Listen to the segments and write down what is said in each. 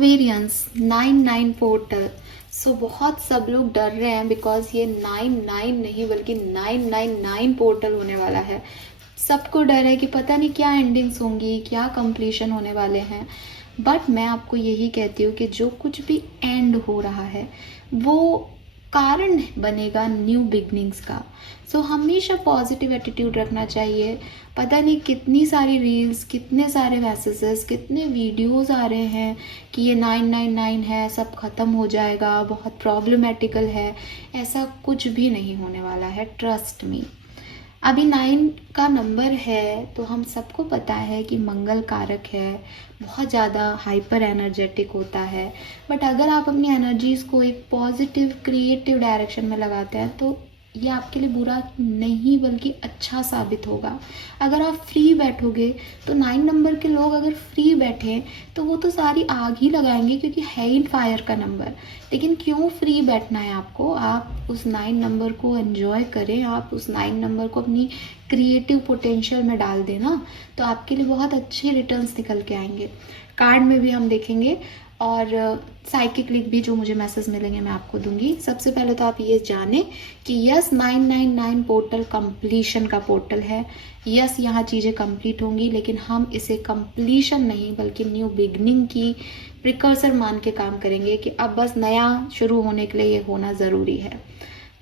Aquarians 99 portal. सो बहुत सब लोग डर रहे हैं बिकॉज ये 99 नहीं बल्कि 999 पोर्टल होने वाला है। सबको डर है कि पता नहीं क्या एंडिंग्स होंगी, क्या कंप्लीशन होने वाले हैं। बट मैं आपको यही कहती हूँ कि जो कुछ भी एंड हो रहा है वो कारण बनेगा न्यू बिगनिंग्स का। सो हमेशा पॉजिटिव एटीट्यूड रखना चाहिए। पता नहीं कितनी सारी रील्स, कितने सारे मैसेजेस, कितने वीडियोस आ रहे हैं कि ये 999 है, सब ख़त्म हो जाएगा, बहुत प्रॉब्लमेटिकल है। ऐसा कुछ भी नहीं होने वाला है, ट्रस्ट मी। अभी 9 का नंबर है तो हम सबको पता है कि मंगल कारक है, बहुत ज़्यादा हाइपर एनर्जेटिक होता है। बट अगर आप अपनी एनर्जीज़ को एक पॉजिटिव क्रिएटिव डायरेक्शन में लगाते हैं तो ये आपके लिए बुरा नहीं बल्कि अच्छा साबित होगा। अगर आप फ्री बैठोगे तो 9 नंबर के लोग अगर फ्री बैठे तो वो तो सारी आग ही लगाएंगे क्योंकि है ही फायर का नंबर। लेकिन क्यों फ्री बैठना है आपको? आप उस 9 नंबर को एंजॉय करें, आप उस 9 नंबर को अपनी क्रिएटिव पोटेंशियल में डाल देना, तो आपके लिए बहुत अच्छे रिटर्न्स निकल के आएंगे। कार्ड में भी हम देखेंगे और साइकिक लिंक भी जो मुझे मैसेज मिलेंगे मैं आपको दूंगी। सबसे पहले तो आप ये जाने कि यस 999 पोर्टल कंप्लीशन का पोर्टल है। यस यहाँ चीज़ें कंप्लीट होंगी, लेकिन हम इसे कंप्लीशन नहीं बल्कि न्यू बिगनिंग की प्रिकर्सर मान के काम करेंगे कि अब बस नया शुरू होने के लिए ये होना ज़रूरी है।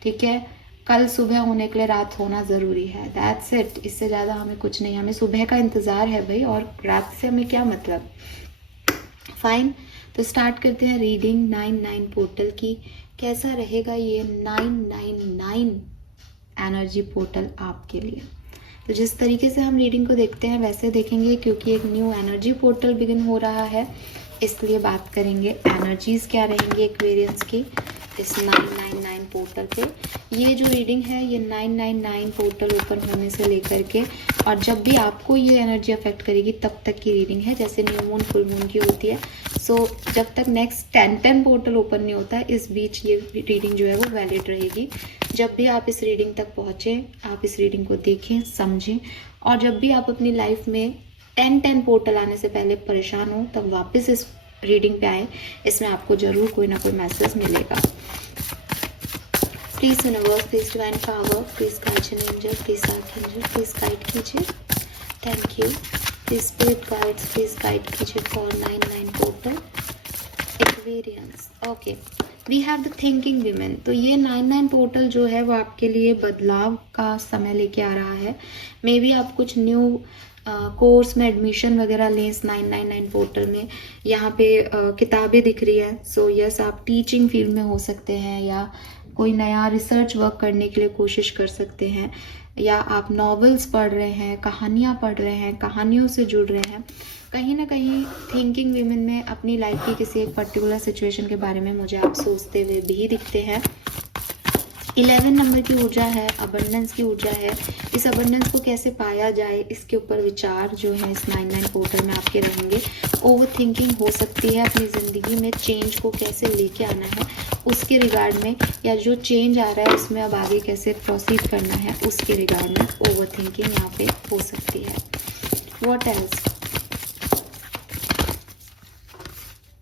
ठीक है, कल सुबह होने के लिए रात होना ज़रूरी है। That's it. इससे ज़्यादा हमें कुछ नहीं, हमें सुबह का इंतज़ार है भाई, और रात से हमें क्या मतलब। फाइन, तो स्टार्ट करते हैं रीडिंग 99 पोर्टल की। कैसा रहेगा ये 999 एनर्जी पोर्टल आपके लिए? तो जिस तरीके से हम रीडिंग को देखते हैं वैसे देखेंगे, क्योंकि एक न्यू एनर्जी पोर्टल बिगिन हो रहा है इसलिए बात करेंगे एनर्जीज़ क्या रहेंगी एक्वेरियंस की इस 999 पोर्टल पे। ये जो रीडिंग है ये 999 पोर्टल ओपन होने से लेकर के, और जब भी आपको ये एनर्जी अफेक्ट करेगी तब तक की रीडिंग है, जैसे न्यू मून फुल मून की होती है। सो जब तक नेक्स्ट 10 पोर्टल ओपन नहीं होता है इस बीच ये रीडिंग जो है वो वैलिड रहेगी। जब भी आप इस रीडिंग तक पहुँचें, आप इस रीडिंग को देखें, समझें, और जब भी आप अपनी लाइफ में 10 पोर्टल आने से पहले परेशान हो तब वापस इस रीडिंग पे आए। इसमें आपको ज़रूर कोई ना कोई मैसेज मिलेगा। Please universe, please divine power, please guide angel, please archangel, please guide कीजिए। Thank you. Please spirit guides, please guide कीजिए for 99 portal aquarians. Okay, we have the thinking women. तो ये 99 पोर्टल जो है वो आपके लिए बदलाव का समय लेके आ रहा है। मे बी आप कुछ न्यू कोर्स में एडमिशन वगैरह लें इस 999 पोर्टल में। यहाँ पे किताबें दिख रही है। सो यस, आप टीचिंग फील्ड में हो सकते हैं, या कोई नया रिसर्च वर्क करने के लिए कोशिश कर सकते हैं, या आप नॉवेल्स पढ़ रहे हैं, कहानियाँ पढ़ रहे हैं, कहानियों से जुड़ रहे हैं। कहीं ना कहीं थिंकिंग वीमेन में अपनी लाइफ की किसी एक पर्टिकुलर सिचुएशन के बारे में मुझे आप सोचते हुए भी दिखते हैं। 11 नंबर की ऊर्जा है, अबंडेंस की ऊर्जा है। इस अबंडेंस को कैसे पाया जाए इसके ऊपर विचार जो है इस 99 पोर्टल में आपके रहेंगे। ओवर थिंकिंग हो सकती है, अपनी ज़िंदगी में चेंज को कैसे लेके आना है उसके रिगार्ड में, या जो चेंज आ रहा है उसमें अब आगे कैसे प्रोसीड करना है उसके रिगार्ड में ओवर थिंकिंग यहाँ पे हो सकती है। What else?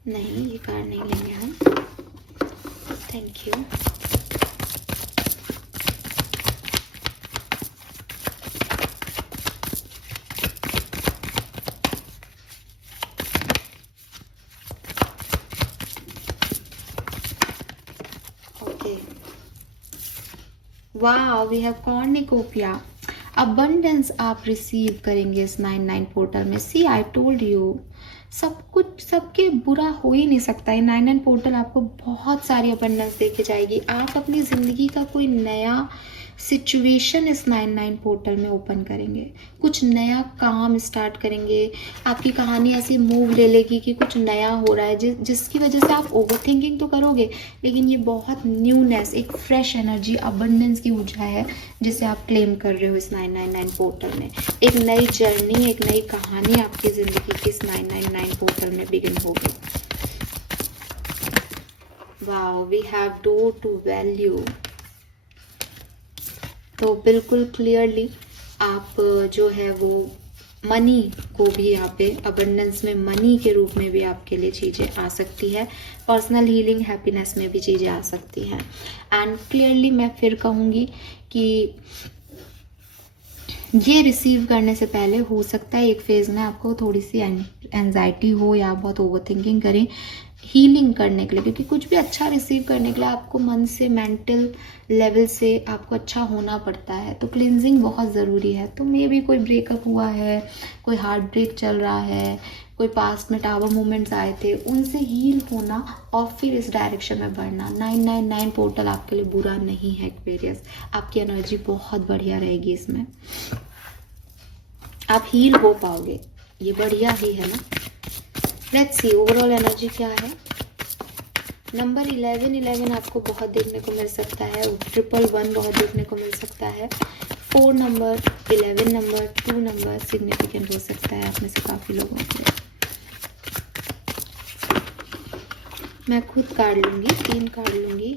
नहीं, ये कार्ड नहीं लेंगे हम। Thank you. वाह, वी हैव कॉर्निकोपिया। अबंडेंस आप रिसीव करेंगे इस 99 पोर्टल में। सी, आई टोल्ड यू, सब कुछ सबके बुरा हो ही नहीं सकता है। 99 पोर्टल आपको बहुत सारी अबंडेंस देके जाएगी। आप अपनी ज़िंदगी का कोई नया सिचुएशन इस 99 पोर्टल में ओपन करेंगे, कुछ नया काम स्टार्ट करेंगे। आपकी कहानी ऐसी मूव ले लेगी कि कुछ नया हो रहा है, जिसकी वजह से आप ओवर थिंकिंग तो करोगे, लेकिन ये बहुत न्यूनेस, एक फ्रेश एनर्जी, अबंडेंस की ऊर्जा है जिसे आप क्लेम कर रहे हो इस 999 पोर्टल में। एक नई जर्नी, एक नई कहानी आपकी ज़िंदगी की इस 999 पोर्टल में बिगिन होगी। Wow, we have door to value. तो बिल्कुल क्लियरली आप जो है वो मनी को भी यहाँ पे अबंडेंस में मनी के रूप में भी आपके लिए चीज़ें आ सकती है। पर्सनल हीलिंग, हैप्पीनेस में भी चीज़ें आ सकती हैं। एंड क्लियरली मैं फिर कहूँगी कि ये रिसीव करने से पहले हो सकता है एक फेज़ में आपको थोड़ी सी एंजाइटी हो या बहुत ओवरथिंकिंग करें हीलिंग करने के लिए, क्योंकि कुछ भी अच्छा रिसीव करने के लिए आपको मन से, मेंटल लेवल से आपको अच्छा होना पड़ता है। तो क्लिनजिंग बहुत ज़रूरी है। तो मे भी कोई ब्रेकअप हुआ है, कोई हार्ट ब्रेक चल रहा है, कोई पास्ट में टावर मोमेंट्स आए थे, उनसे हील होना और फिर इस डायरेक्शन में बढ़ना। 999 पोर्टल आपके लिए बुरा नहीं है एक्वेरियस, आपकी एनर्जी बहुत बढ़िया रहेगी इसमें, आप हील हो पाओगे, ये बढ़िया ही है ना। लेट्स सी ओवरऑल एनर्जी क्या है। नंबर 11 आपको बहुत देखने को मिल सकता है, 111 बहुत देखने को मिल सकता है, 4 नंबर, 11 नंबर, 2 नंबर सिग्निफिकेंट हो सकता है आप में से काफ़ी लोगों के लिए। मैं खुद कार्ड लूँगी, 3 कार्ड लूँगी।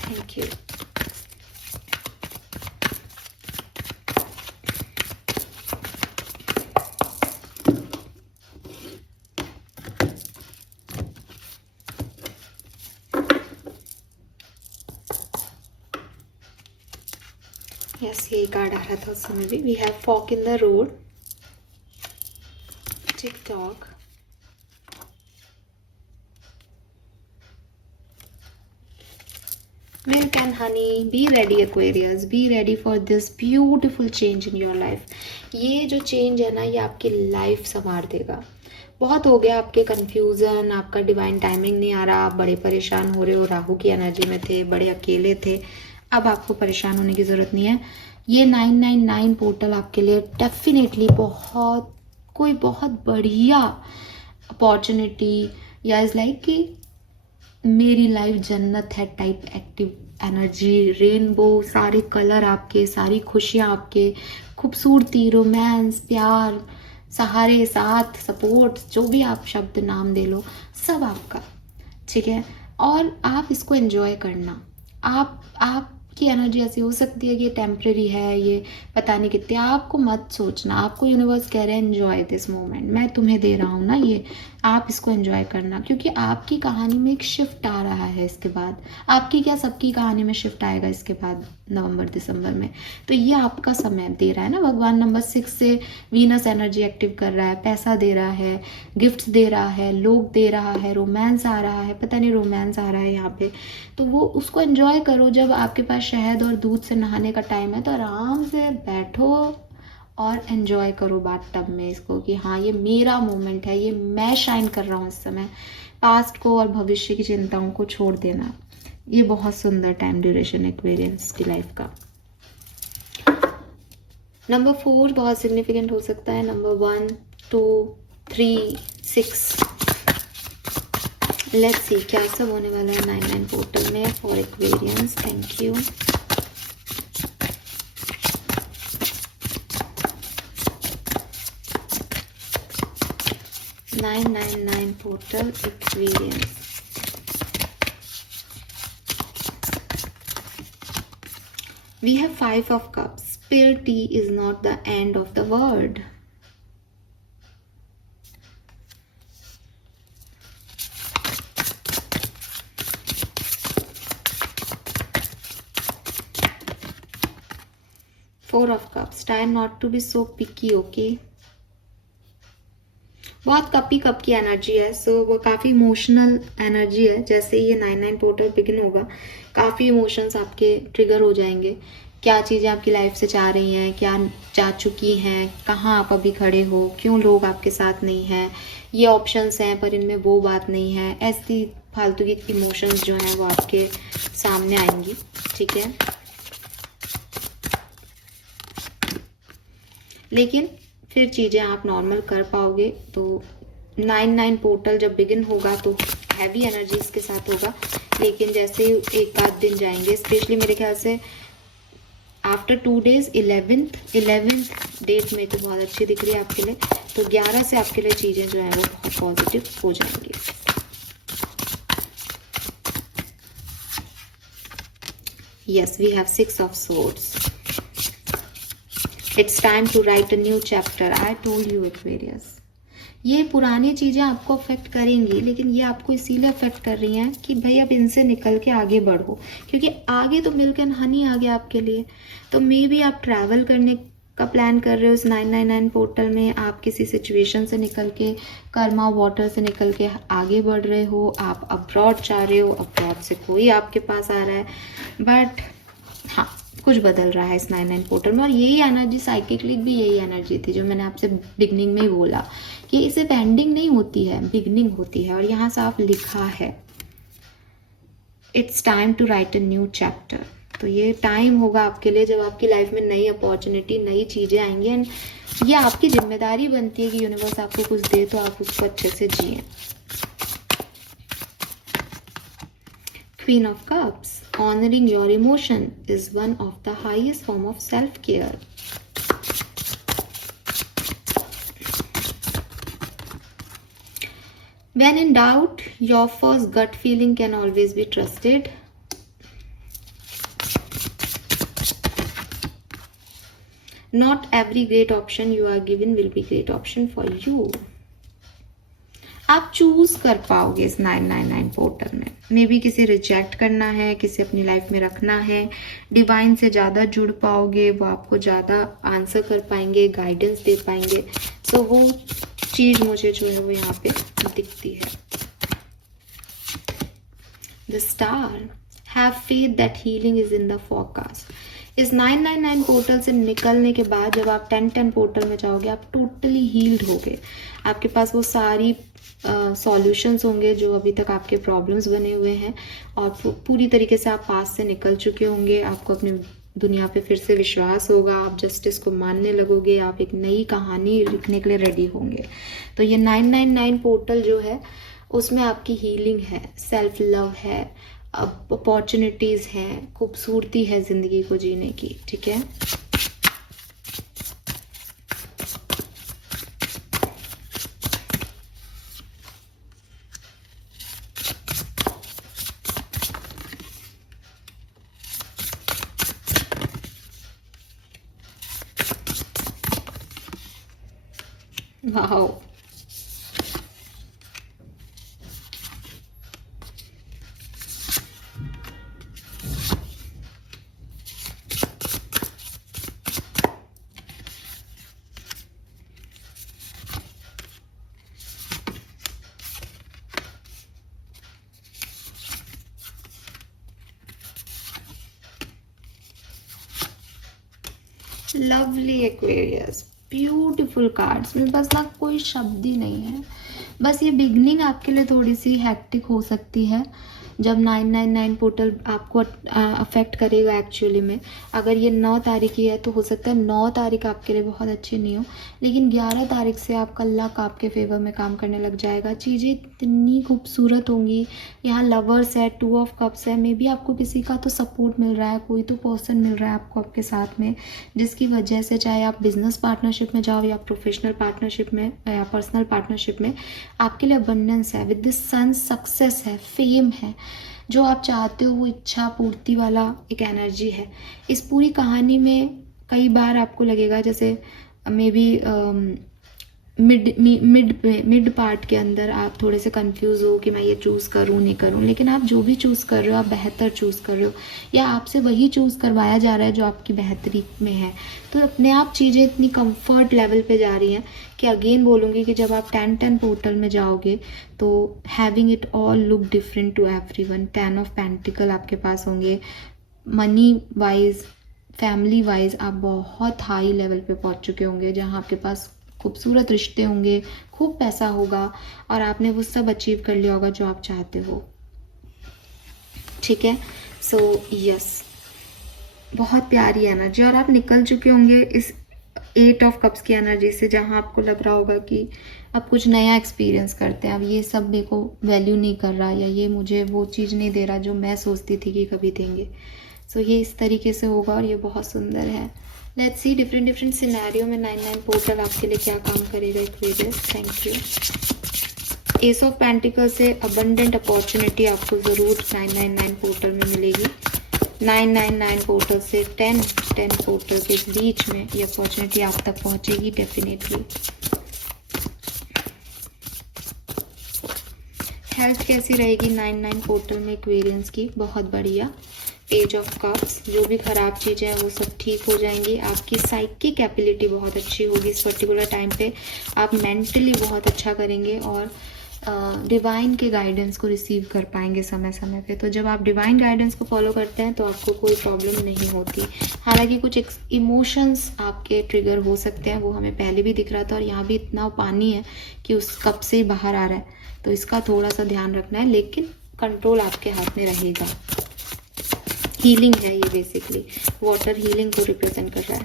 Thank you. यस, यही कार्ड आ रहा था उस समय भी। We have fork in the road, TikTok, milk and honey. Be ready Aquarius, be ready for this beautiful change in your life. ये जो चेंज है ना, ये आपकी लाइफ संवार देगा। बहुत हो गया आपके कंफ्यूजन, आपका डिवाइन टाइमिंग नहीं आ रहा, आप बड़े परेशान हो रहे हो, राहु की एनर्जी में थे, बड़े अकेले थे। अब आपको परेशान होने की ज़रूरत नहीं है। ये 999 पोर्टल आपके लिए डेफिनेटली कोई बहुत बढ़िया अपॉर्चुनिटी, या इज़ लाइक कि मेरी लाइफ जन्नत है टाइप एक्टिव एनर्जी, रेनबो, सारे कलर आपके, सारी खुशियाँ आपके, खूबसूरती, रोमांस, प्यार, सहारे, साथ, सपोर्ट, जो भी आप शब्द नाम दे लो, सब आपका, ठीक है। और आप इसको एंजॉय करना। आपकी एनर्जी ऐसी हो सकती है कि ये टेम्प्रेरी है, ये पता नहीं कितने, आपको मत सोचना। आपको यूनिवर्स कह रहे हैं एंजॉय दिस मोमेंट, मैं तुम्हें दे रहा हूँ ना ये, आप इसको एंजॉय करना, क्योंकि आपकी कहानी में एक शिफ्ट आ रहा है इसके बाद। आपकी क्या, सबकी कहानी में शिफ्ट आएगा इसके बाद नवंबर दिसंबर में। तो ये आपका समय दे रहा है ना भगवान। नंबर 6 से वीनस एनर्जी एक्टिव कर रहा है, पैसा दे रहा है, गिफ्ट्स दे रहा है, लोग दे रहा है, रोमांस आ रहा है, पता नहीं रोमांस आ रहा है यहाँ पे। तो वो उसको एंजॉय करो। जब आपके पास शहद और दूध से नहाने का टाइम है तो आराम से बैठो और एंजॉय करो बाथटब में इसको, कि हाँ ये मेरा मोमेंट है, ये मैं शाइन कर रहा हूँ इस समय। पास्ट को और भविष्य की चिंताओं को छोड़ देना। ये बहुत सुंदर टाइम ड्यूरेशन एक्वेरियंस की लाइफ का। नंबर 4 बहुत सिग्निफिकेंट हो सकता है। नंबर 1, 2, 3, 6। लेट्स सी क्या सब होने वाला है 99 पोर्टल में for Aquarians. Thank you. $999 portal Aquarius. We have 5 of Cups. Spill tea is not the end of the world. Four of Cups. Try not to be so picky, okay? बहुत कपी cup की energy है, सो वो काफ़ी emotional energy है। जैसे ये 99 portal begin होगा, काफ़ी इमोशंस आपके ट्रिगर हो जाएंगे। क्या चीज़ें आपकी लाइफ से चाह रही हैं, क्या जा चुकी हैं, कहाँ आप अभी खड़े हो, क्यों लोग आपके साथ नहीं हैं, ये ऑप्शंस हैं पर इनमें वो बात नहीं है। ऐसी फालतू की इमोशंस जो हैं वो आपके सामने आएंगी, ठीक है। लेकिन फिर चीज़ें आप नॉर्मल कर पाओगे। तो 99 पोर्टल जब बिगिन होगा तो हैवी एनर्जीज के साथ होगा, लेकिन जैसे एक आध दिन जाएंगे, स्पेशली मेरे ख्याल से आफ्टर 2 days 11th डेट में तो बहुत अच्छी दिख रही है आपके लिए। तो 11 से आपके लिए चीज़ें जो हैं वो बहुत पॉजिटिव हो जाएंगी। Yes, we have 6 of Swords। It's time to write a new chapter. I told you Aquarius, ये पुरानी चीज़ें आपको अफेक्ट करेंगी, लेकिन ये आपको इसीलिए अफेक्ट कर रही हैं कि भाई अब इनसे निकल के आगे बढ़ो, क्योंकि आगे तो मिल्क एंड हनी आ गया आपके लिए। तो मे बी आप ट्रैवल करने का प्लान कर रहे हो इस 999 पोर्टल में, आप किसी सिचुएशन से निकल के, कर्मा वाटर से निकल के आगे बढ़ रहे हो, आप अब्रॉड जा रहे हो, अब्रॉड से कोई आपके पास आ रहा है, बट हाँ कुछ बदल रहा है इस 99 पोर्टल में। और यही एनर्जी, साइकिकली भी यही एनर्जी थी जो मैंने आपसे बिगनिंग में ही बोला कि इसे एंडिंग नहीं होती है, बिगनिंग होती है। और यहाँ साफ लिखा है it's time to write a new chapter. तो ये टाइम होगा आपके लिए जब आपकी लाइफ में नई अपॉर्चुनिटी, नई चीज़ें आएंगी, एंड ये आपकी जिम्मेदारी बनती है कि यूनिवर्स आपको कुछ दे तो आप उसको अच्छे से जिए। Queen of Cups, honoring your emotion is one of the highest form of self-care. When in doubt, your first gut feeling can always be trusted. Not every great option you are given will be great option for you. आप choose कर पाओगे इस 999 portal में। May be किसी reject करना है, किसी अपनी लाइफ में रखना है, डिवाइन से ज़्यादा जुड़ पाओगे, वो आपको ज़्यादा आंसर कर पाएंगे, गाइडेंस दे पाएंगे। सो वो चीज़ मुझे जो है वो यहाँ पे दिखती है। The star, have faith that healing is in the forecast. इस 999 पोर्टल से निकलने के बाद जब आप 1010 पोर्टल में जाओगे, आप टोटली हील्ड होगे। आपके पास वो सारी सॉल्यूशंस होंगे जो अभी तक आपके प्रॉब्लम्स बने हुए हैं, और पूरी तरीके से आप पास से निकल चुके होंगे। आपको अपनी दुनिया पे फिर से विश्वास होगा, आप जस्टिस को मानने लगोगे, आप एक नई कहानी लिखने के लिए रेडी होंगे। तो ये 999 पोर्टल जो है उसमें आपकी हीलिंग है, सेल्फ लव है, अपॉर्चुनिटीज़ हैं, खूबसूरती है ज़िंदगी को जीने की। ठीक है, wow, lovely Aquarius, beautiful cards में बस ना कोई शब्द ही नहीं है। बस ये बिगनिंग आपके लिए थोड़ी सी हैक्टिक हो सकती है जब 999 पोर्टल आपको अफेक्ट करेगा। एक्चुअली में अगर ये 9 तारीख की है तो हो सकता है 9 तारीख आपके लिए बहुत अच्छी नहीं हो, लेकिन 11 तारीख से आपका लक आपके फेवर में काम करने लग जाएगा। चीज़ें इतनी खूबसूरत होंगी। यहाँ लवर्स है, 2 ऑफ कप्स है, मे बी आपको किसी का तो सपोर्ट मिल रहा है, कोई तो पर्सन मिल रहा है आपको आपके साथ में, जिसकी वजह से चाहे आप बिजनेस पार्टनरशिप में जाओ या प्रोफेशनल पार्टनरशिप में या पर्सनल पार्टनरशिप में, आपके लिए अबंडेंस है। विद दिस सन सक्सेस है, फेम है, जो आप चाहते हो वो इच्छा पूर्ति वाला एक एनर्जी है। इस पूरी कहानी में कई बार आपको लगेगा जैसे मे बी मिड पार्ट के अंदर आप थोड़े से कंफ्यूज हो कि मैं ये चूज़ करूँ नहीं करूँ, लेकिन आप जो भी चूज़ कर रहे हो आप बेहतर चूज़ कर रहे हो, या आपसे वही चूज़ करवाया जा रहा है जो आपकी बेहतरी में है। तो अपने आप चीज़ें इतनी कंफर्ट लेवल पे जा रही हैं कि अगेन बोलूँगी कि जब आप 1010 पोर्टल में जाओगे तो having it all look different to everyone. 10 of pentacle आपके पास होंगे, मनी वाइज, फैमिली वाइज आप बहुत हाई लेवल पे पहुँच चुके होंगे, जहाँ आपके पास खूबसूरत रिश्ते होंगे, खूब पैसा होगा, और आपने वो सब अचीव कर लिया होगा जो आप चाहते हो। ठीक है, सो यस, बहुत प्यारी एनर्जी, और आप निकल चुके होंगे इस 8 ऑफ कप्स की एनर्जी से, जहाँ आपको लग रहा होगा कि अब कुछ नया एक्सपीरियंस करते हैं, अब ये सब मेरे को वैल्यू नहीं कर रहा, या ये मुझे वो चीज़ नहीं दे रहा जो मैं सोचती थी कि कभी देंगे। सो ये इस तरीके से होगा और ये बहुत सुंदर है। लेट्स सी डिफरेंट सिनेरियो में 99 पोर्टल आपके लिए क्या काम करेगा Aquarius. Thank you. S of pentacle से अबंडेंट अपॉर्चुनिटी आपको ज़रूर 999 पोर्टल में मिलेगी। 999 पोर्टल से 10 10 पोर्टल के बीच में ये अपॉर्चुनिटी आप तक पहुंचेगी डेफिनेटली। हेल्थ कैसी रहेगी 9-9 पोर्टल में एक्वेरियंस की? बहुत बढ़िया। पेज ऑफ कप्स, जो भी खराब चीज़ें हैं वो सब ठीक हो जाएंगी। आपकी साइकिक एबिलिटी बहुत अच्छी होगी इस पर्टिकुलर टाइम पे। आप मेंटली बहुत अच्छा करेंगे और डिवाइन के गाइडेंस को रिसीव कर पाएंगे समय समय पे। तो जब आप डिवाइन गाइडेंस को फॉलो करते हैं तो आपको कोई प्रॉब्लम नहीं होती। हालांकि कुछ इमोशंस आपके ट्रिगर हो सकते हैं, वो हमें पहले भी दिख रहा था, और यहाँ भी इतना पानी है कि उस कप से ही बाहर आ रहा है, तो इसका थोड़ा सा ध्यान रखना है, लेकिन कंट्रोल आपके हाथ में रहेगा। हीलिंग है ये, बेसिकली वाटर हीलिंग को रिप्रेजेंट कर रहा है।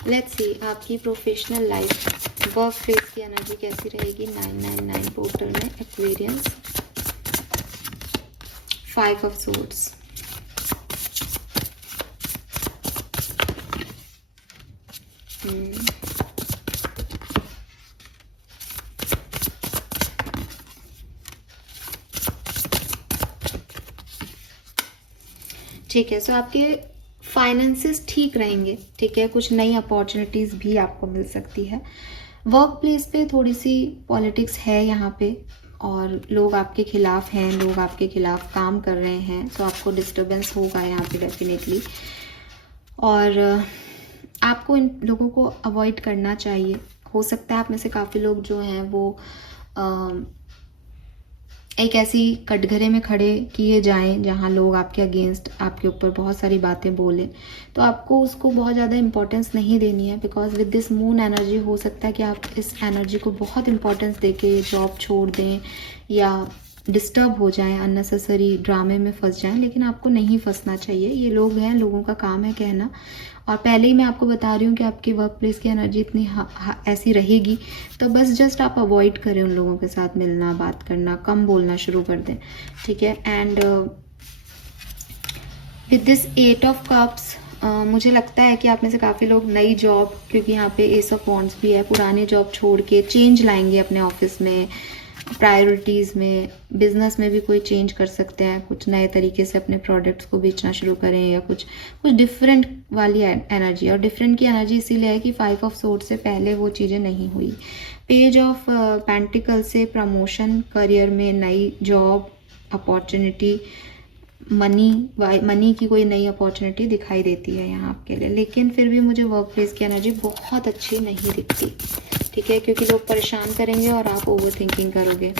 लेट्स सी आपकी प्रोफेशनल लाइफ, वर्क प्लेस की एनर्जी कैसी रहेगी 9-9-9 पोर्टल में एक्वेरियंस। 5 ऑफ सोर्ड्स, ठीक है। सो आपके फाइनेंसेस ठीक रहेंगे, ठीक है। कुछ नई अपॉर्चुनिटीज़ भी आपको मिल सकती है। वर्क प्लेस पे थोड़ी सी पॉलिटिक्स है यहाँ पे, और लोग आपके खिलाफ हैं, लोग आपके खिलाफ काम कर रहे हैं, तो आपको डिस्टर्बेंस होगा यहाँ पे डेफिनेटली। और आपको इन लोगों को अवॉइड करना चाहिए। हो सकता है आप में से काफ़ी लोग जो हैं वो एक ऐसी कटघरे में खड़े किए जाएं जहां लोग आपके अगेंस्ट, आपके ऊपर बहुत सारी बातें बोलें, तो आपको उसको बहुत ज़्यादा इंपॉर्टेंस नहीं देनी है। Because with this moon energy हो सकता है कि आप इस एनर्जी को बहुत इंपॉर्टेंस देके जॉब छोड़ दें या डिस्टर्ब हो जाएं, अननेसेसरी ड्रामे में फंस जाएं, लेकिन आपको नहीं फंसना चाहिए। ये लोग हैं, लोगों का काम है कहना। और पहले ही मैं आपको बता रही हूँ कि आपकी वर्क प्लेस की एनर्जी इतनी ऐसी रहेगी, तो बस जस्ट आप अवॉइड करें उन लोगों के साथ मिलना, बात करना, कम बोलना शुरू कर दें, ठीक है। And with this 8 of cups, मुझे लगता है कि आप में से काफ़ी लोग नई जॉब, क्योंकि यहाँ पे एस ऑफ वॉन्ड्स भी है, पुरानी जॉब छोड़ के चेंज लाएंगे अपने ऑफिस में, प्रायोरिटीज़ में, बिजनेस में भी कोई चेंज कर सकते हैं। कुछ नए तरीके से अपने प्रोडक्ट्स को बेचना शुरू करें, या कुछ डिफरेंट वाली एनर्जी। और डिफरेंट की एनर्जी इसीलिए है कि 5 ऑफ सोर्ड से पहले वो चीज़ें नहीं हुई। पेज ऑफ पेंटिकल से प्रमोशन, करियर में नई जॉब अपॉर्चुनिटी, मनी की कोई नई अपॉर्चुनिटी दिखाई देती है यहाँ आपके लिए। लेकिन फिर भी मुझे वर्क प्लेस की एनर्जी बहुत अच्छी नहीं दिखती, ठीक है, क्योंकि लोग परेशान करेंगे और आप ओवर थिंकिंग करोगे।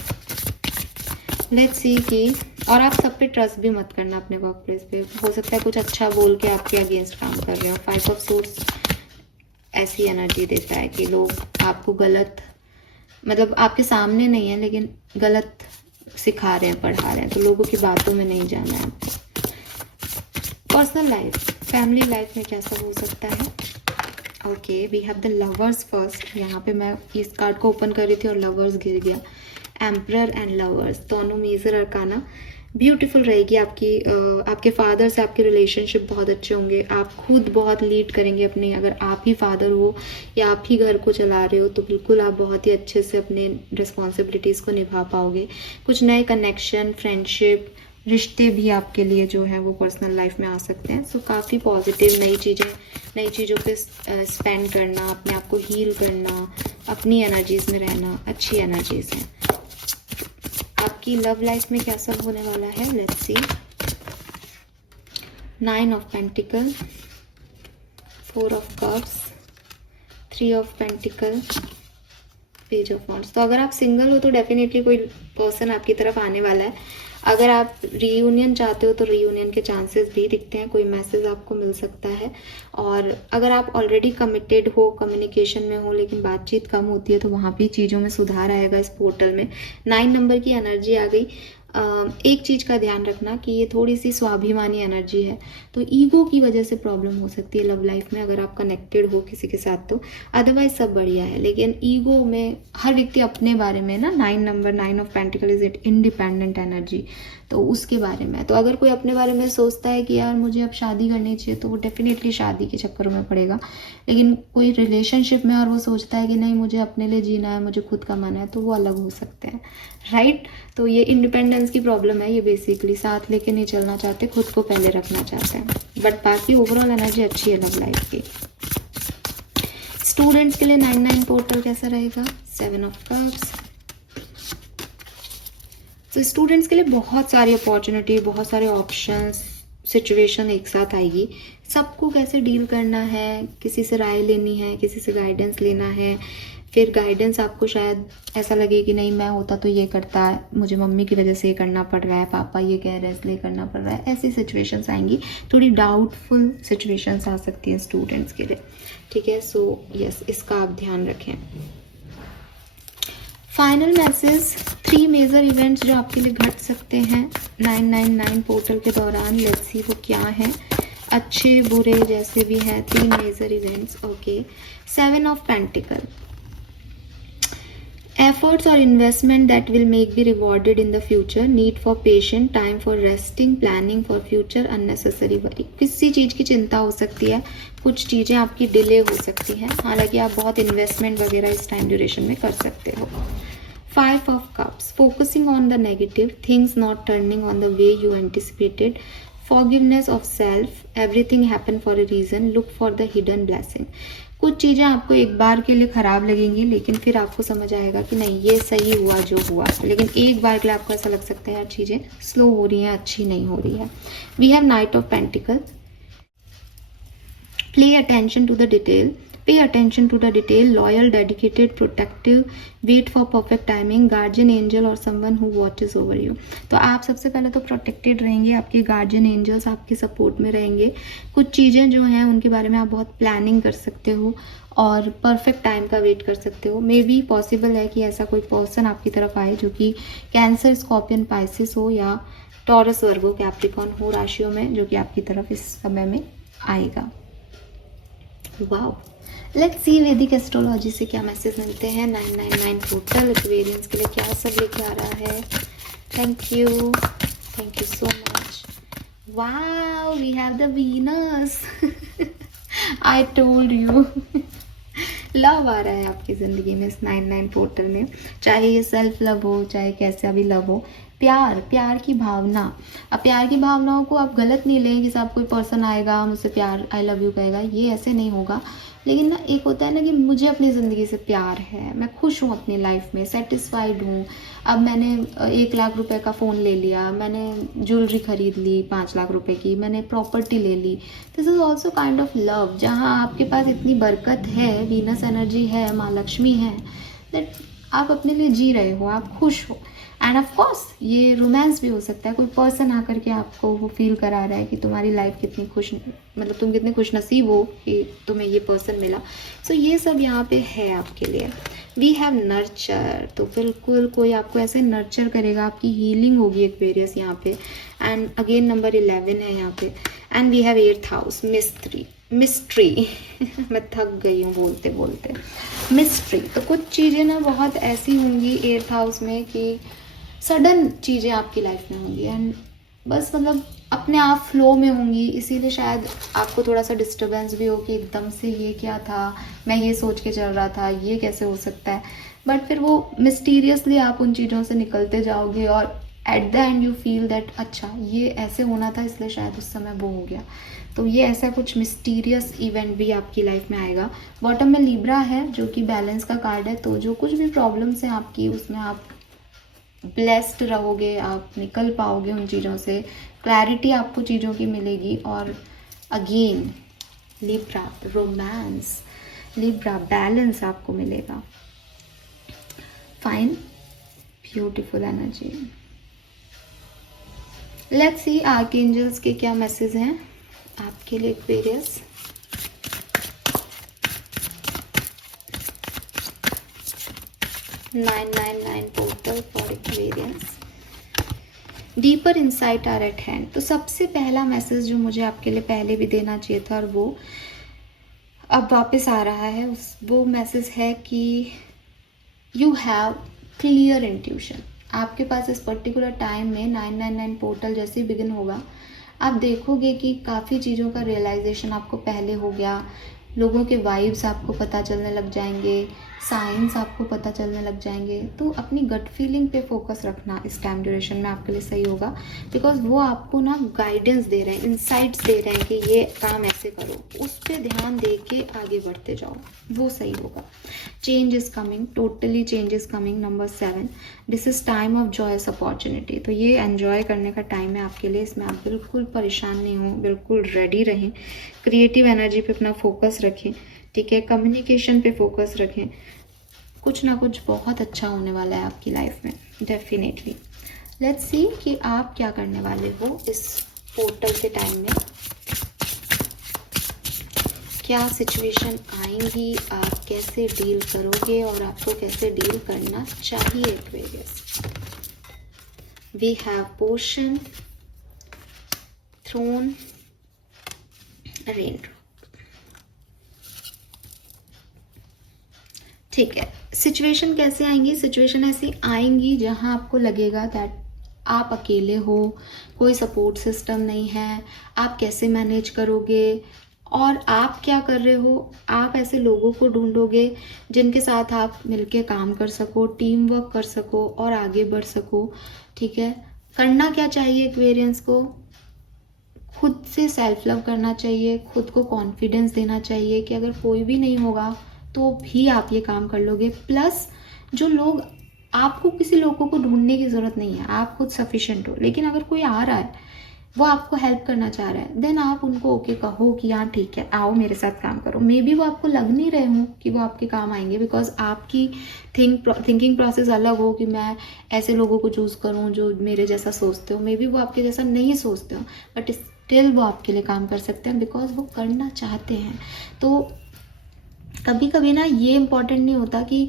लेट्स सी कि, और आप सब पे ट्रस्ट भी मत करना अपने वर्क प्लेस पे। हो सकता है कुछ अच्छा बोल के आपके अगेंस्ट काम कर रहे हो। 5 ऑफ सोर्ड्स ऐसी एनर्जी देता है कि लोग आपको गलत, मतलब आपके सामने नहीं है लेकिन गलत सिखा रहे हैं, पढ़ा रहे हैं, तो लोगों की बातों में नहीं जाना है आपको। पर्सनल लाइफ, फैमिली लाइफ में क्या सब हो सकता है? Okay, we have the lovers first. यहाँ पे मैं इस कार्ड को ओपन कर रही थी और लवर्स गिर गया। एम्परर एंड लवर्स दोनों मेजर अरकाना। ब्यूटीफुल रहेगी आपके फादर से आपके रिलेशनशिप बहुत अच्छे होंगे। आप खुद बहुत लीड करेंगे अपने, अगर आप ही फादर हो या आप ही घर को चला रहे हो तो बिल्कुल आप बहुत ही अच्छे से अपने रिस्पॉन्सिबिलिटीज़ को निभा पाओगे। कुछ नए कनेक्शन, फ्रेंडशिप, रिश्ते भी आपके लिए जो है वो पर्सनल लाइफ में आ सकते हैं। सो काफ़ी पॉजिटिव नई चीज़ों पे स्पेंड करना, अपने आप को हील करना, अपनी एनर्जीज़ में रहना, अच्छी एनर्जीज़ हैं। आपकी लव लाइफ में क्या सब होने वाला है? Let's see. 9 of pentacle, 4 of cups, 3 of pentacle, page of wands. तो अगर आप सिंगल हो तो डेफिनेटली कोई पर्सन आपकी तरफ आने वाला है। अगर आप रीयूनियन चाहते हो तो रीयूनियन के चांसेस भी दिखते हैं, कोई मैसेज आपको मिल सकता है। और अगर आप ऑलरेडी कमिटेड हो, कम्युनिकेशन में हो, लेकिन बातचीत कम होती है, तो वहाँ भी चीज़ों में सुधार आएगा इस पोर्टल में। 9 नंबर की एनर्जी आ गई। एक चीज़ का ध्यान रखना कि ये थोड़ी सी स्वाभिमानी एनर्जी है, तो ईगो की वजह से प्रॉब्लम हो सकती है लव लाइफ में अगर आप कनेक्टेड हो किसी के साथ तो। अदरवाइज सब बढ़िया है, लेकिन ईगो में हर व्यक्ति अपने बारे में ना, 9 number, 9 of pentacle is it independent energy, तो उसके बारे में। तो अगर कोई अपने बारे में सोचता है कि यार मुझे अब शादी करनी चाहिए, तो वो डेफिनेटली शादी के चक्करों में पड़ेगा। लेकिन कोई रिलेशनशिप में और वो सोचता है कि नहीं मुझे अपने लिए जीना है, मुझे खुद कमाना है, तो वो अलग हो सकते हैं, राइट। तो ये इंडिपेंडेंस बैलेंस की प्रॉब्लम है ये, बेसिकली साथ लेके नहीं चलना चाहते, खुद को पहले रखना चाहते हैं, बट बाकी ओवरऑल एनर्जी अच्छी है लव लाइफ की। स्टूडेंट्स के लिए 9-9 पोर्टल कैसा रहेगा? 7 ऑफ कप्स। तो स्टूडेंट्स के लिए बहुत सारी अपॉर्चुनिटी, बहुत सारे ऑप्शंस, सिचुएशन एक साथ आएगी। सबको कैसे डील करना है, किसी से राय लेनी है, किसी से गाइडेंस लेना है, फिर गाइडेंस आपको शायद ऐसा लगे कि नहीं मैं होता तो ये करता, मुझे मम्मी की वजह से ये करना पड़ रहा है, पापा ये कह रहे हैं इसलिए करना पड़ रहा है, ऐसी सिचुएशंस आएंगी। थोड़ी डाउटफुल सिचुएशंस आ सकती हैं स्टूडेंट्स के लिए, ठीक है। सो यस, इसका आप ध्यान रखें। फाइनल मैसेज, 3 मेजर इवेंट्स जो आपके लिए घट सकते हैं 999 पोर्टल के दौरान। लेट्स सी वो क्या है, अच्छे बुरे जैसे भी हैं, 3 major events. Okay, 7 of pentacle, efforts or investment that will make be rewarded in the future, need for patient time for resting, planning for future, unnecessary worry। किसी चीज़ की चिंता हो सकती है, कुछ चीज़ें आपकी डिले हो सकती हैं, हालांकि आप बहुत इन्वेस्टमेंट वगैरह इस टाइम ड्यूरेशन में कर सकते हो। 5 of cups, focusing on the negative, things not turning on the way you anticipated, forgiveness of self, everything happen for a reason, look for the hidden blessing। कुछ चीज़ें आपको एक बार के लिए ख़राब लगेंगी, लेकिन फिर आपको समझ आएगा कि नहीं ये सही हुआ जो हुआ, लेकिन एक बार के लिए आपको ऐसा लग सकता है यार चीज़ें स्लो हो रही हैं, अच्छी नहीं हो रही है। We have knight of pentacle, play attention to the detail, pay attention to the detail, loyal, dedicated, protective, wait for perfect timing, guardian angel और someone who watches over you। तो आप सबसे पहले तो प्रोटेक्टेड रहेंगे, आपके गार्जियन एंजल्स आपके support में रहेंगे। कुछ चीज़ें जो हैं उनके बारे में आप बहुत प्लानिंग कर सकते हो और परफेक्ट टाइम का वेट कर सकते हो। मे बी पॉसिबल है कि ऐसा कोई पर्सन आपकी तरफ आए जो कि कैंसर, स्कॉर्पियन, पाइसिस हो या टॉरस, वर्गो, कैप्रिकॉर्न हो राशियों में, जो कि आपकी तरफ इस समय में आएगा। वाओ, लेट्स सी वैदिक एस्ट्रोलॉजी से क्या मैसेज मिलते हैं 999 पोर्टल एक्वेरियंस के लिए, क्या सब लेके आ रहा है। Thank you so much. Wow, we have the Venus. I told you. Love आ रहा है आपकी ज़िंदगी में इस 99 पोर्टल में, चाहे ये सेल्फ लव हो, चाहे कैसा भी लव हो। प्यार की भावना, अब प्यार की भावनाओं को आप गलत नहीं लें कि साहब कोई पर्सन आएगा मुझसे प्यार, आई लव यू कहेगा, ये ऐसे नहीं होगा। लेकिन ना एक होता है ना कि मुझे अपनी ज़िंदगी से प्यार है, मैं खुश हूँ अपनी लाइफ में, सेटिस्फाइड हूँ। अब मैंने 1 लाख रुपए का फ़ोन ले लिया, मैंने ज्वेलरी खरीद ली 5 लाख रुपए की, मैंने प्रॉपर्टी ले ली। This is also kind of love, जहाँ आपके पास इतनी बरकत है, वीनस एनर्जी है, माँ लक्ष्मी है, दैट आप अपने लिए जी रहे हो, आप खुश हो। एंड ऑफ कोर्स ये रोमांस भी हो सकता है, कोई पर्सन आकर के आपको वो फील करा रहा है कि तुम्हारी लाइफ कितनी खुश, मतलब तुम कितने खुश नसीब हो कि तुम्हें ये पर्सन मिला। सो ये सब यहाँ पे है आपके लिए। वी हैव नर्चर, तो बिल्कुल कोई आपको ऐसे नर्चर करेगा, आपकी हीलिंग होगी एक्वेरियस यहाँ पे। एंड अगेन नंबर 11 है यहाँ पे। And we have 8th house, mystery. मैं थक गई हूँ बोलते बोलते। मिस्ट्री, तो कुछ चीज़ें ना बहुत ऐसी होंगी 8th हाउस में कि सडन चीज़ें आपकी लाइफ में होंगी एंड बस मतलब अपने आप फ्लो में होंगी, इसीलिए शायद आपको थोड़ा सा डिस्टर्बेंस भी हो कि एकदम से ये क्या था, मैं ये सोच के चल रहा था, ये कैसे हो सकता है। बट फिर वो मिस्टीरियसली आप उन चीज़ों से निकलते जाओगे और at the end you feel that अच्छा ये ऐसे होना था, इसलिए शायद उस समय वो हो गया। तो ये ऐसा कुछ मिस्टीरियस इवेंट भी आपकी लाइफ में आएगा। बॉटम में लिब्रा है जो कि बैलेंस का कार्ड है, तो जो कुछ भी प्रॉब्लम्स हैं आपकी उसमें आप ब्लेस्ड रहोगे, आप निकल पाओगे उन चीज़ों से, क्लैरिटी आपको चीज़ों की मिलेगी। और again Libra romance, Libra balance आपको मिलेगा। Fine, beautiful energy. Let's see archangels के क्या मैसेज हैं आपके लिए Aquarius. $999 portal for Aquarians. Deeper insight are at hand. तो सबसे पहला मैसेज जो मुझे आपके लिए पहले भी देना चाहिए था और वो अब वापस आ रहा है, वो मैसेज है कि यू हैव क्लियर इंट्यूशन। आपके पास इस पर्टिकुलर टाइम में 999 पोर्टल जैसे ही बिगिन होगा, आप देखोगे कि काफ़ी चीज़ों का रियलाइजेशन आपको पहले हो गया, लोगों के वाइब्स आपको पता चलने लग जाएंगे, साइंस आपको पता चलने लग जाएंगे। तो अपनी गट फीलिंग पे फोकस रखना इस टाइम ड्यूरेशन में आपके लिए सही होगा, बिकॉज वो आपको ना गाइडेंस दे रहे हैं, इंसाइट्स दे रहे हैं कि ये काम ऐसे करो, उस पर ध्यान दे के आगे बढ़ते जाओ, वो सही होगा। Change is coming, totally change is coming. Number 7, this is time of joyous opportunity. तो ये एन्जॉय करने का टाइम है आपके लिए, इसमें आप बिल्कुल परेशान नहीं हो, बिल्कुल रेडी रहें। क्रिएटिव एनर्जी पे अपना फोकस रखें, ठीक है, कम्युनिकेशन पे फोकस रखें। कुछ ना कुछ बहुत अच्छा होने वाला है आपकी लाइफ में, डेफिनेटली। लेट्स सी कि आप क्या करने वाले हो इस पोर्टल के टाइम में, क्या सिचुएशन आएंगी, आप कैसे डील करोगे और आपको कैसे डील करना चाहिए। Aquarius, we have potion, throne, rain. ठीक है, सिचुएशन कैसे आएंगी, सिचुएशन ऐसी आएंगी जहां आपको लगेगा दैट आप अकेले हो, कोई सपोर्ट सिस्टम नहीं है, आप कैसे मैनेज करोगे, और आप क्या कर रहे हो, आप ऐसे लोगों को ढूंढोगे जिनके साथ आप मिलके काम कर सको, टीम वर्क कर सको और आगे बढ़ सको। ठीक है, करना क्या चाहिए एक्वेरियंस को, खुद से सेल्फ लव करना चाहिए, खुद को कॉन्फिडेंस देना चाहिए कि अगर कोई भी नहीं होगा तो भी आप ये काम कर लोगे। प्लस जो लोग, आपको किसी लोगों को ढूंढने की ज़रूरत नहीं है, आप खुद सफिशिएंट हो। लेकिन अगर कोई आ रहा है, वो आपको हेल्प करना चाह रहा है, देन आप उनको ओके कहो कि हाँ ठीक है, आओ मेरे साथ काम करो। मे बी वो आपको लग नहीं रहे हो कि वो आपके काम आएंगे, बिकॉज आपकी थिंकिंग प्रोसेस अलग हो कि मैं ऐसे लोगों को चूज़ करूँ जो मेरे जैसा सोचते हो। मे बी वो आपके जैसा नहीं सोचते हो, बट स्टिल वो आपके लिए काम कर सकते हैं, बिकॉज वो करना चाहते हैं। तो कभी कभी ना ये इम्पोर्टेंट नहीं होता कि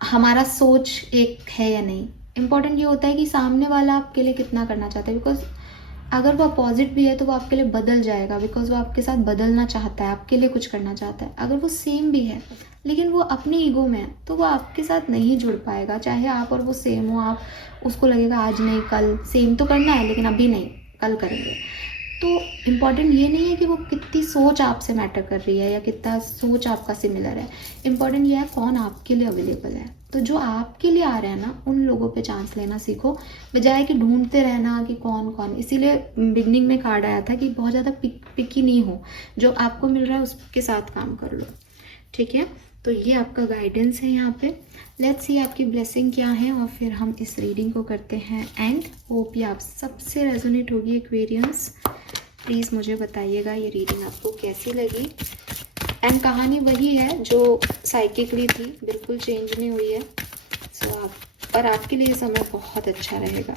हमारा सोच एक है या नहीं, इम्पोर्टेंट ये होता है कि सामने वाला आपके लिए कितना करना चाहता है। बिकॉज अगर वो अपोजिट भी है तो वो आपके लिए बदल जाएगा, बिकॉज वो आपके साथ बदलना चाहता है, आपके लिए कुछ करना चाहता है। अगर वो सेम भी है लेकिन वो अपनी ईगो में है, तो वो आपके साथ नहीं जुड़ पाएगा। चाहे आप और वो सेम हो, आप उसको लगेगा आज नहीं कल, सेम तो करना है लेकिन अभी नहीं, कल करेंगे। तो इम्पॉर्टेंट ये नहीं है कि वो कितनी सोच आपसे मैटर कर रही है या कितना सोच आपका सिमिलर है, इम्पॉर्टेंट ये है कौन आपके लिए अवेलेबल है। तो जो आपके लिए आ रहे हैं ना, उन लोगों पे चांस लेना सीखो, बजाय कि ढूंढते रहना कि कौन कौन। इसीलिए बिगनिंग में कार्ड आया था कि बहुत ज़्यादा पिकी नहीं हो, जो आपको मिल रहा है उसके साथ काम कर लो। ठीक है, तो ये आपका गाइडेंस है यहाँ पे। लेट्स सी आपकी ब्लेसिंग क्या है और फिर हम इस रीडिंग को करते हैं एंड। होप ये आप सबसे रेजोनेट होगी एक्वेरियंस। प्लीज़ मुझे बताइएगा ये रीडिंग आपको कैसी लगी। एंड कहानी वही है जो साइकिकली थी, बिल्कुल चेंज नहीं हुई है। सो पर आपके लिए समय बहुत अच्छा रहेगा।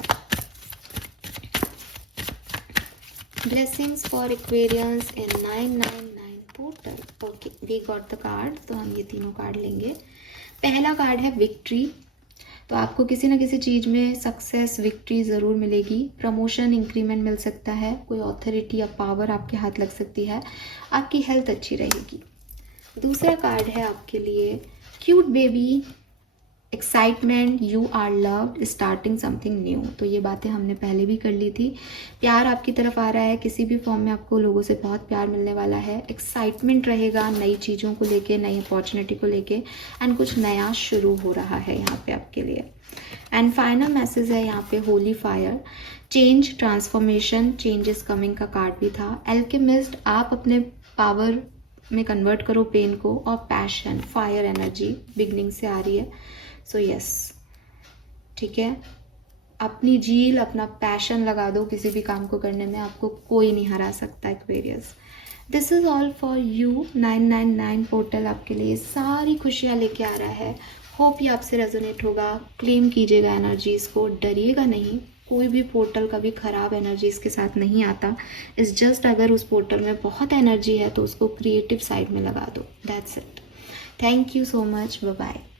Blessings for Aquarians in 999 portal. Okay, we got the card. तो हम ये तीनों कार्ड लेंगे। पहला कार्ड है विक्ट्री। तो आपको किसी ना किसी चीज़ में सक्सेस, विक्ट्री ज़रूर मिलेगी। प्रमोशन, इंक्रीमेंट मिल सकता है, कोई अथॉरिटी या पावर आपके हाथ लग सकती है, आपकी हेल्थ अच्छी रहेगी। दूसरा कार्ड है आपके लिए cute baby, excitement, you are loved, starting something new. तो ये बातें हमने पहले भी कर ली थी। प्यार आपकी तरफ आ रहा है, किसी भी फॉर्म में आपको लोगों से बहुत प्यार मिलने वाला है। एक्साइटमेंट रहेगा नई चीज़ों को लेके, नई अपॉर्चुनिटी को लेके, एंड कुछ नया शुरू हो रहा है यहाँ पे आपके लिए। एंड फाइनल मैसेज है यहाँ पे Holi fire, change, transformation, change is coming का कार्ड भी था। एल्केमिस्ट, आप अपने पावर में कन्वर्ट करो पेन को, और पैशन, फायर एनर्जी बिगनिंग से आ रही है। सो यस, ठीक है, अपनी झील, अपना पैशन लगा दो किसी भी काम को करने में, आपको कोई नहीं हरा सकता Aquarius. This is all for you. 999 portal आपके लिए सारी खुशियाँ लेके आ रहा है। होप ये आपसे रेजोनेट होगा। क्लेम कीजिएगा एनर्जीज़ को, डरिएगा नहीं। कोई भी पोर्टल कभी ख़राब एनर्जीज़ के साथ नहीं आता। इट्स जस्ट अगर उस पोर्टल में बहुत एनर्जी है तो उसको क्रिएटिव साइड में लगा दो, that's it. Thank you so much, bye bye.